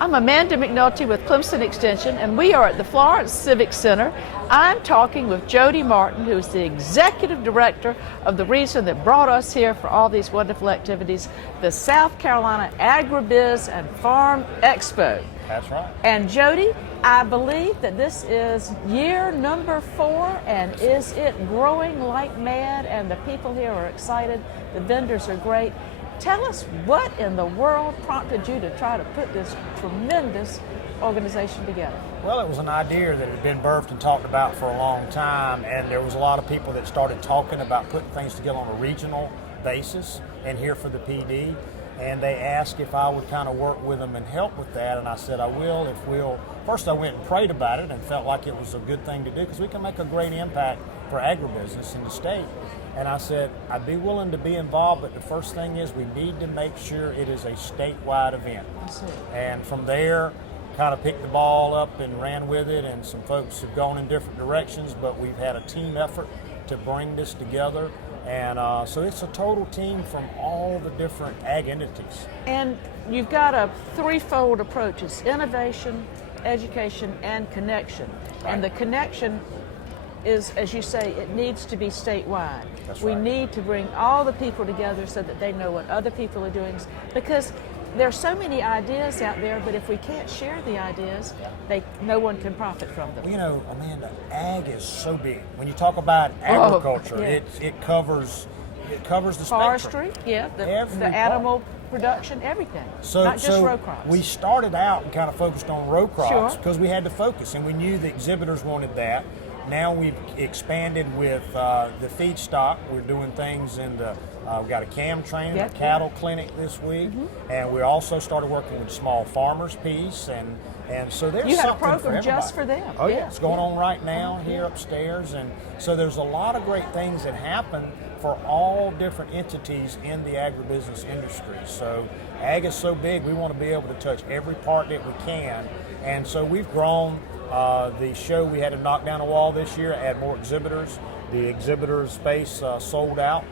I'm Amanda McNulty with Clemson Extension, and we are at the Florence Civic Center. I'm talking with Jody Martin, who's the Executive Director of the reason that brought us here for all these wonderful activities, the South Carolina AgriBiz and Farm Expo. That's right. And Jody, I believe that this is year number 4, and is it growing like mad? And the people here are excited. The vendors are great. Tell us what in the world prompted you to try to put this tremendous organization together? Well, it was an idea that had been birthed and talked about for a long time, and there was a lot of people that started talking about putting things together on a regional basis and here for the PD, and they asked if I would kind of work with them and help with that, and I said I will if we'll. First I went and prayed about it and felt like it was a good thing to do because we can make a great impact for agribusiness in the state. And I said, I'd be willing to be involved, but the first thing is we need to make sure it is a statewide event. And from there, kind of picked the ball up and ran with it, and some folks have gone in different directions, but we've had a team effort to bring this together. And so it's a total team from all the different ag entities. And you've got a threefold approach. It's innovation, education, and connection. Right. And the connection is, as you say, it needs to be statewide. That's we right. need to bring all the people together so that they know what other people are doing, because there's so many ideas out there, but if we can't share the ideas, no one can profit from them. Well, you know, Amanda, ag is so big. When you talk about agriculture, it covers the forestry, spectrum. the animal production, everything, not just row crops. We started out and kind of focused on row crops Sure. because we had to focus, and we knew the exhibitors wanted that. Now we've expanded with the feedstock. We're doing things in the, we've got a cam training, a cattle clinic this week, and we also started working with small farmers piece, and so there's you had a something for program everybody. just for them. Oh yeah, it's going on right now here upstairs, and so there's a lot of great things that happen for all different entities in the agribusiness industry. So ag is so big, we want to be able to touch every part that we can, and so we've grown. The show, we had to knock down a wall this year, add more exhibitors. The exhibitor space sold out,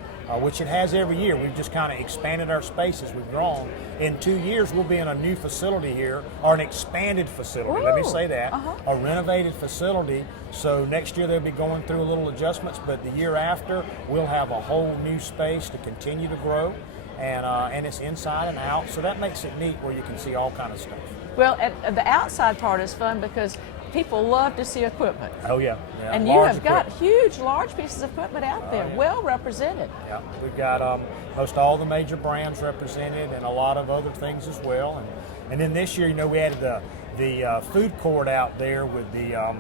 which it has every year. We've just kind of expanded our space as we've grown. In 2 years, we'll be in a new facility here, or an expanded facility, let me say that, a renovated facility. So next year they'll be going through a little adjustments, but the year after, we'll have a whole new space to continue to grow, and it's inside and out, so that makes it neat where you can see all kind of stuff. Well, the outside part is fun because people love to see equipment. Oh yeah. And you have got huge, large pieces of equipment out there, well represented. Yeah, we've got most all the major brands represented, and a lot of other things as well. And then this year, you know, we added the food court out there with the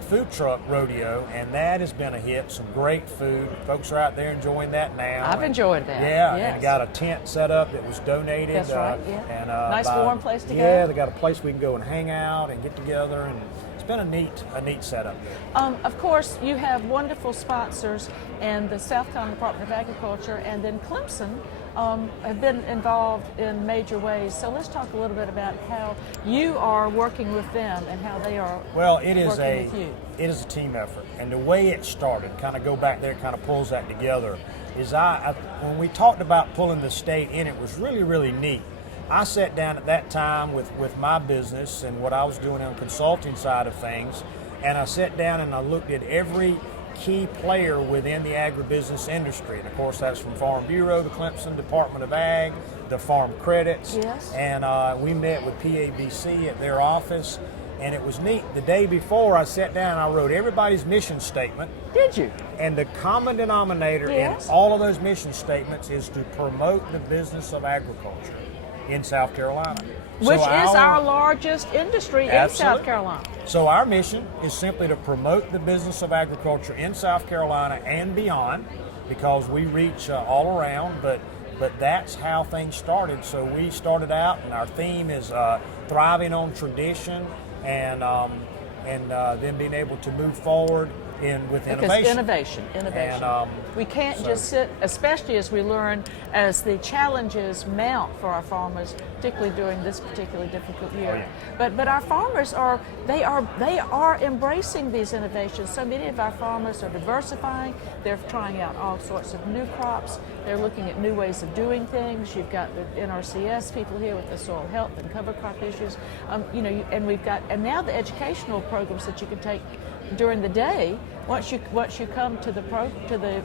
food truck rodeo, and that has been a hit. Some great food. Folks are out there enjoying that now. I've enjoyed that. Yeah, yes. And got a tent set up that was donated. That's right. Yeah. And nice warm place to go. Yeah, they got a place we can go and hang out and get together, and it's been a neat setup. Of course, you have wonderful sponsors, and the South Carolina Department of Agriculture, and then Clemson have been involved in major ways. So let's talk a little bit about how you are working with them and how they are working with you. It is a team effort, and the way it started, kind of go back there, kind of pulls that together, is when we talked about pulling the state in, it was really, really neat. I sat down at that time with my business and what I was doing on the consulting side of things, and I sat down and I looked at every key player within the agribusiness industry. And of course, that's from Farm Bureau, the Clemson Department of Ag, the Farm Credits, and we met with PABC at their office, and it was neat. The day before, I sat down and I wrote everybody's mission statement. Did you? And the common denominator in all of those mission statements is to promote the business of agriculture in South Carolina. Which is our largest industry in South Carolina. So our mission is simply to promote the business of agriculture in South Carolina and beyond, because we reach all around, but that's how things started. So we started out, and our theme is thriving on tradition, and then being able to move forward with because innovation. And, we can't just sit, especially as we learn as the challenges mount for our farmers, particularly during this particularly difficult year. Oh, yeah. But our farmers are embracing these innovations. So many of our farmers are diversifying. They're trying out all sorts of new crops. They're looking at new ways of doing things. You've got the NRCS people here with the soil health and cover crop issues. And now the educational programs that you can take during the day. Once you come to the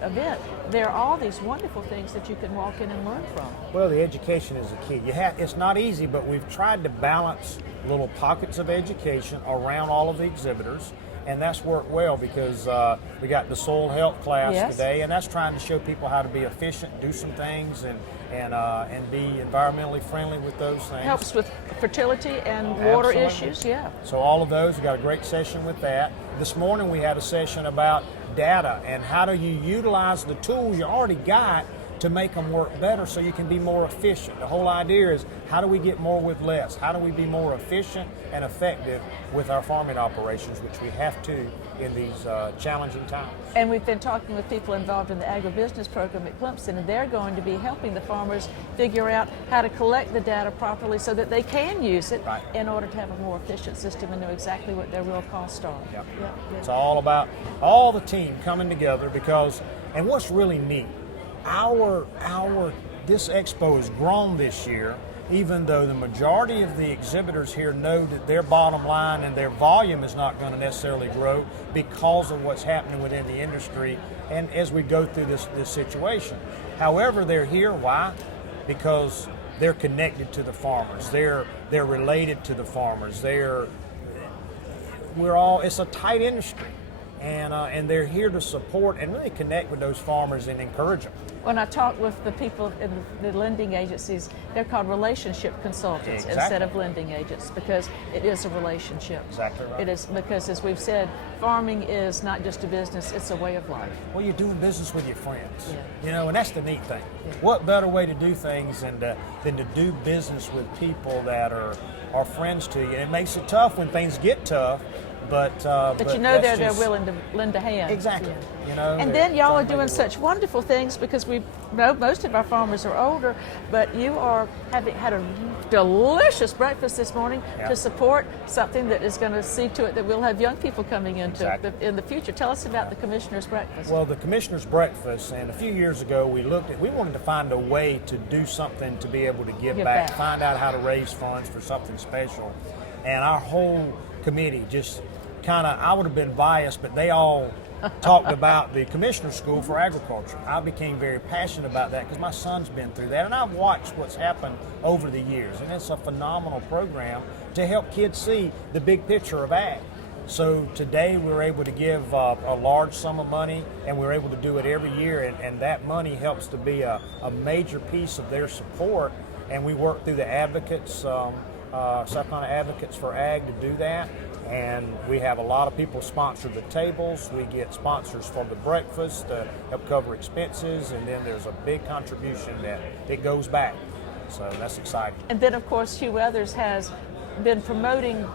event, there are all these wonderful things that you can walk in and learn from. Well, the education is the key. It's not easy, but we've tried to balance little pockets of education around all of the exhibitors, and that's worked well because we got the soil health class today, and that's trying to show people how to be efficient, do some things, and be environmentally friendly with those things. Helps with fertility and water issues, yeah. So all of those, we got a great session with that. This morning we had a session about data and how do you utilize the tools you already got to make them work better so you can be more efficient. The whole idea is how do we get more with less? How do we be more efficient and effective with our farming operations, which we have to in these challenging times. And we've been talking with people involved in the agribusiness program at Clemson, and they're going to be helping the farmers figure out how to collect the data properly so that they can use it in order to have a more efficient system and know exactly what their real costs are. Yep. It's all about all the team coming together because, and what's really neat, this expo has grown this year, even though the majority of the exhibitors here know that their bottom line and their volume is not going to necessarily grow because of what's happening within the industry and as we go through this situation. However, they're here. Why? Because they're connected to the farmers. They're related to the farmers. It's a tight industry. And they're here to support and really connect with those farmers and encourage them. When I talk with the people in the lending agencies, they're called relationship consultants instead of lending agents because it is a relationship. Exactly right. It is because, as we've said, farming is not just a business, it's a way of life. Well, you're doing business with your friends, yeah. And that's the neat thing. Yeah. What better way to do things than to do business with people that are friends to you? And it makes it tough when things get tough. But you know they're willing to lend a hand. Exactly. Yeah. And then y'all are doing such wonderful things because we know most of our farmers are older, but you are had a delicious breakfast this morning to support something that is going to see to it that we'll have young people coming into in the future. Tell us about the Commissioner's Breakfast. Well, the Commissioner's Breakfast, and a few years ago we wanted to find a way to do something to be able to give back, find out how to raise funds for something special. And our whole committee just I would have been biased, but they all talked about the Commissioner's School for Agriculture. I became very passionate about that because my son's been through that, and I've watched what's happened over the years, and it's a phenomenal program to help kids see the big picture of ag. So today we were able to give a large sum of money, and we're able to do it every year, and that money helps to be a major piece of their support, and we work through the advocates, South Carolina Advocates for Ag to do that. And we have a lot of people sponsor the tables. We get sponsors for the breakfast to help cover expenses, and then there's a big contribution that goes back. So that's exciting. And then, of course, Hugh Weathers has been promoting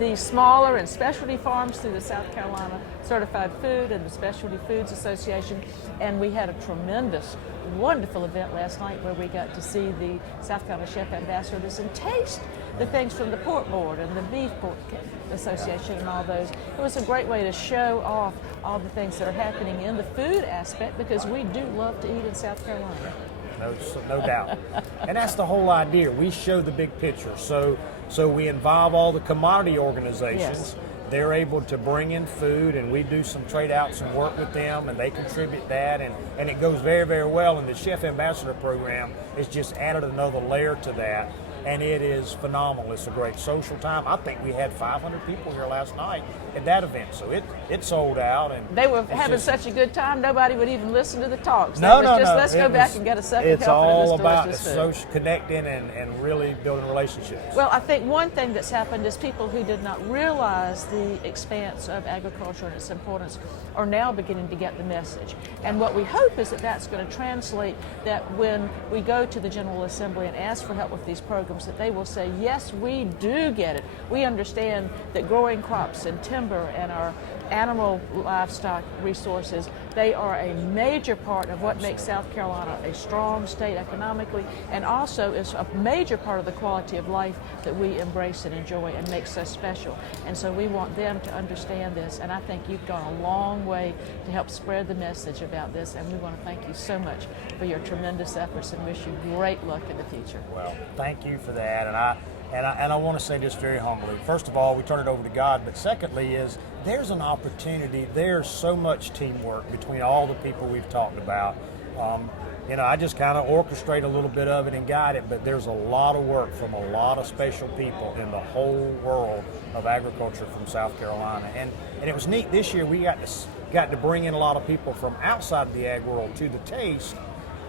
the smaller and specialty farms through the South Carolina Certified Food and the Specialty Foods Association. And we had a tremendous, wonderful event last night where we got to see the South Carolina Chef Ambassadors and taste the things from the Pork Board and the Beef Pork Association and all those. It was a great way to show off all the things that are happening in the food aspect because we do love to eat in South Carolina. No doubt. And that's the whole idea. We show the big picture. So we involve all the commodity organizations. Yes. They're able to bring in food, and we do some trade outs and work with them, and they contribute that, and it goes very, very well. And the Chef Ambassador Program has just added another layer to that, and it is phenomenal. It's a great social time. I think we had 500 people here last night at that event, so it sold out. And they were having such a good time, nobody would even listen to the talks. No. Let's go back and get a second It's helping all of this about delicious food. social connecting and really building relationships. Well, I think one thing that's happened is people who did not realize the expanse of agriculture and its importance are now beginning to get the message. And what we hope is that that's going to translate that when we go to the General Assembly and ask for help with these programs, that they will say, yes, we do get it. We understand that growing crops and timber animal livestock resources. They are a major part of what makes South Carolina a strong state economically, and also is a major part of the quality of life that we embrace and enjoy and makes us special. And so we want them to understand this, and I think you've gone a long way to help spread the message about this, and we want to thank you so much for your tremendous efforts and wish you great luck in the future. Well, thank you for that, and I want to say this very humbly. First of all, we turn it over to God, but secondly is there's an opportunity. There's so much teamwork between all the people we've talked about. I just kind of orchestrate a little bit of it and guide it, but there's a lot of work from a lot of special people in the whole world of agriculture from South Carolina. And it was neat this year. We got to bring in a lot of people from outside of the ag world to the taste,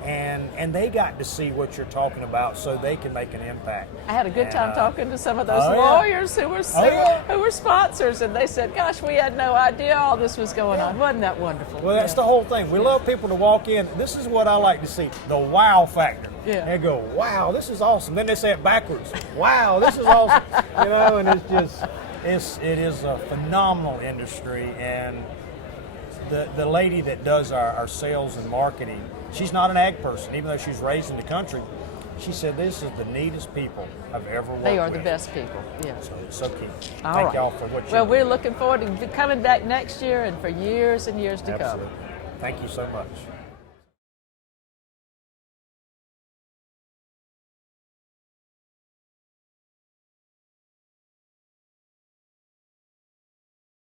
and they got to see what you're talking about so they can make an impact. I had a good time talking to some of those lawyers who were sponsors, and they said, gosh, we had no idea all this was going on. Wasn't that wonderful? Well, that's the whole thing. We love people to walk in. This is what I like to see, the wow factor. Yeah. They go, wow, this is awesome. Then they say it backwards. Wow, this is awesome. And it's just, it is a phenomenal industry. And the lady that does our sales and marketing, she's not an ag person, even though she's raised in the country. She said, this is the neatest people I've ever worked with. They are the best people, yeah. So it's so key. All Thank right. y'all for what you do. Well, we're looking forward to coming back next year and for years and years to come. Absolutely. Thank you so much.